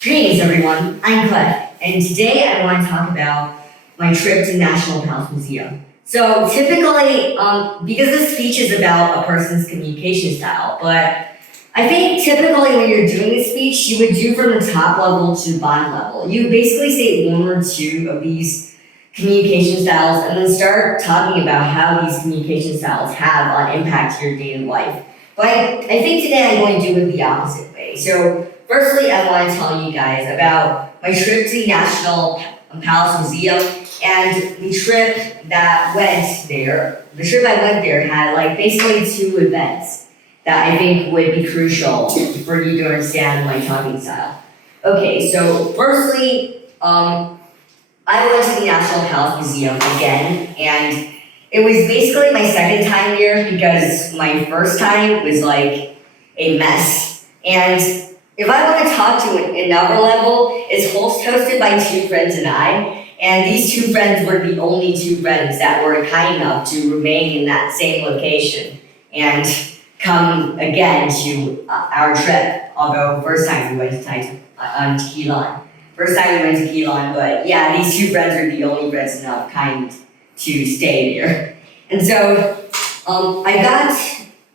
Greetings, everyone. I'm Cliff, and today I want to talk about my trip to National Palace Museum. So typically, because this speech is about a person's communication style, but I think typically when you're doing a speech, you would do from the top level to bottom level. You basically say one or two of these communication styles, and then start talking about how these communication styles have an impact to your daily life. But I think today I'm going to do it the opposite way. So firstly, I want to tell you guys about my trip to the National Palace Museum and the trip that went there. The trip I went there had basically two events that I think would be crucial for you to understand my talking style. Okay, so firstly, I went to the National Palace Museum again, and it was basically my second time there because my first time was like a mess. And if I want to talk to another level, it's hosted by two friends and I. And these two friends were the only two friends that were kind enough to remain in that same location and come again to our trip. Although first time we went to Keelan. First time we went to Keelan, but yeah, these two friends are the only friends enough kind to stay there. And so I got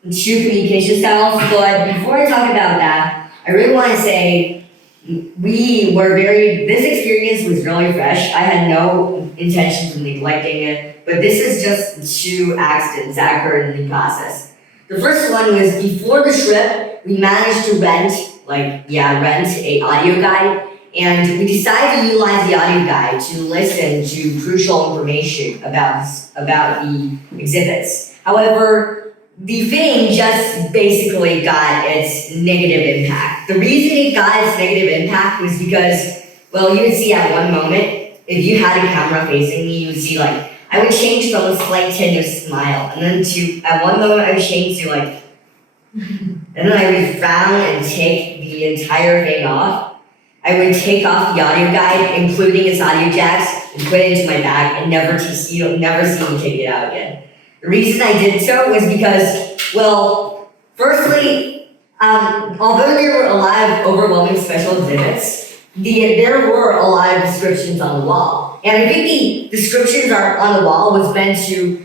two communication styles, but before I talk about that, I really want to say this experience was really fresh. I had no intention of neglecting it, but this is just two accidents that occurred in the process. The first one was before the trip, we managed to rent a audio guide, and we decided to utilize the audio guide to listen to crucial information about the exhibits. However, the thing just basically got its negative impact. The reason it got its negative impact was because, well, you would see at one moment, if you had a camera facing me, you would see I would change from a slight tinge of smile, and then at one moment I would change to and then I would frown and take the entire thing off. I would take off the audio guide, including its audio jacks, and put it into my bag, and you'll never see me take it out again. The reason I did so was because, well, firstly, although there were a lot of overwhelming special exhibits, there were a lot of descriptions on the wall. And I think the descriptions on the wall was meant to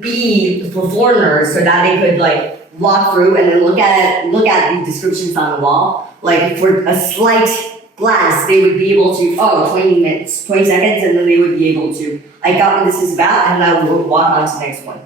be for foreigners so that they could walk through and then look at the descriptions on the wall. For a slight glance, they would be able to, 20 seconds, and then they would be able to, I got what this is about, and I would walk on to the next one.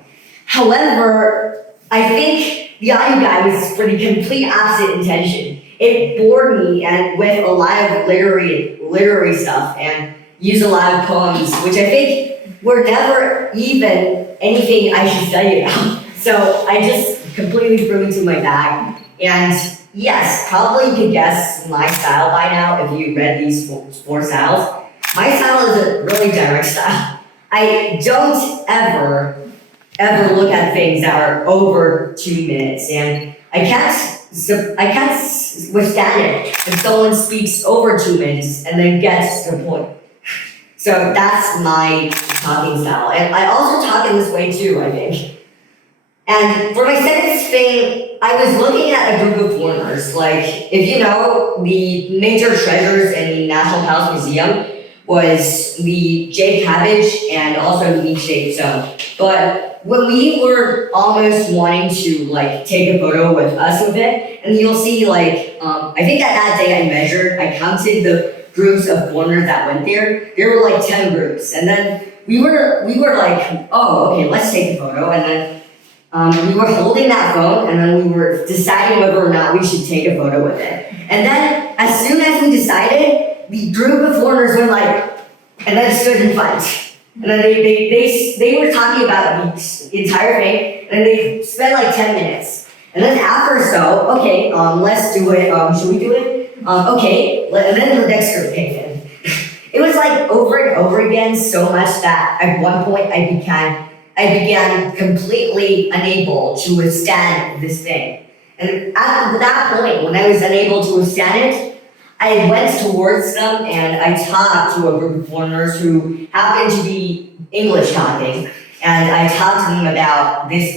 However, I think the audio guide was for the complete opposite intention. It bored me and with a lot of literary stuff and used a lot of poems, which I think were never even anything I should study about. So I just completely threw into my bag. And yes, probably you could guess my style by now if you read these four styles. My style is a really direct style. I don't ever look at things that are over 2 minutes, and I can't withstand it if someone speaks over 2 minutes and then gets to the point. So that's my talking style, and I also talk in this way too, I think. And for my second thing, I was looking at a group of foreigners. If you know, the major treasures in the National Palace Museum was the Jade Cabbage and also the meat-shaped zone. But when we were almost wanting to take a photo with us with it, and you'll see I think that day I counted the groups of foreigners that went there. There were 10 groups, and then we were oh, okay, let's take a photo, and then we were holding that phone, and then we were deciding whether or not we should take a photo with it. And then, as soon as we decided, the group of foreigners were and then stood in front. And then they were talking about the entire thing, and they spent 10 minutes. And then after okay, let's do it. Should we do it? Okay. And then the next group came in. It was over and over again so much that at one point I began completely unable to withstand this thing. And at that point, when I was unable to withstand it, I went towards them and I talked to a group of foreigners who happened to be English talking. And I talked to them about this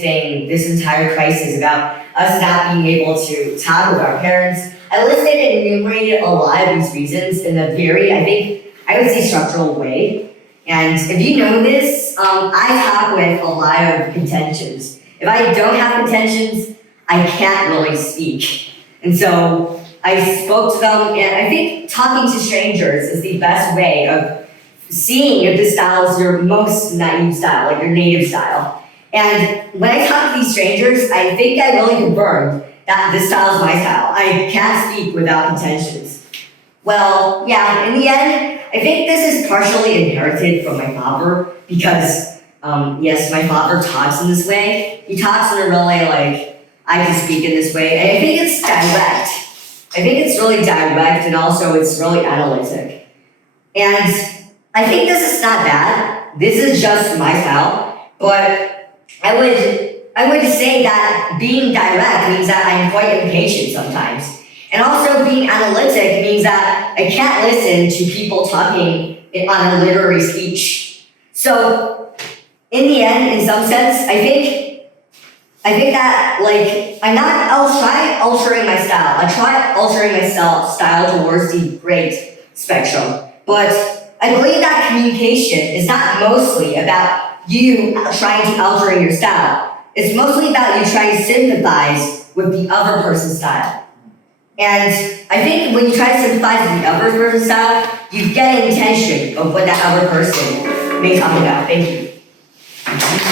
entire crisis, about us not being able to talk with our parents, I listed and enumerated a lot of these reasons in a very, I would say structural way. And if you know this, I talk with a lot of contentions. If I don't have contentions, I can't really speak. And so I spoke to them, and I think talking to strangers is the best way of seeing if this style is your most naive style, like your native style. And when I talk to these strangers, I think I really confirmed that this style is my style. I can't speak without contentions. Well, yeah, in the end, I think this is partially inherited from my father because, yes, my father talks in this way. He talks in a really, I can speak in this way. And I think it's direct. I think it's really direct and also it's really analytic. And I think this is not bad. This is just my style. But I would say that being direct means that I'm quite impatient sometimes. And also being analytic means that I can't listen to people talking on a literary speech. So in the end, in some sense, I think that I'll try altering my style. I try altering my style towards the great spectrum. But I believe that communication is not mostly about you trying to alter your style. It's mostly about you trying to sympathize with the other person's style. And I think when you try to sympathize with the other person's style, you get an intention of what that other person may talk about. Thank you.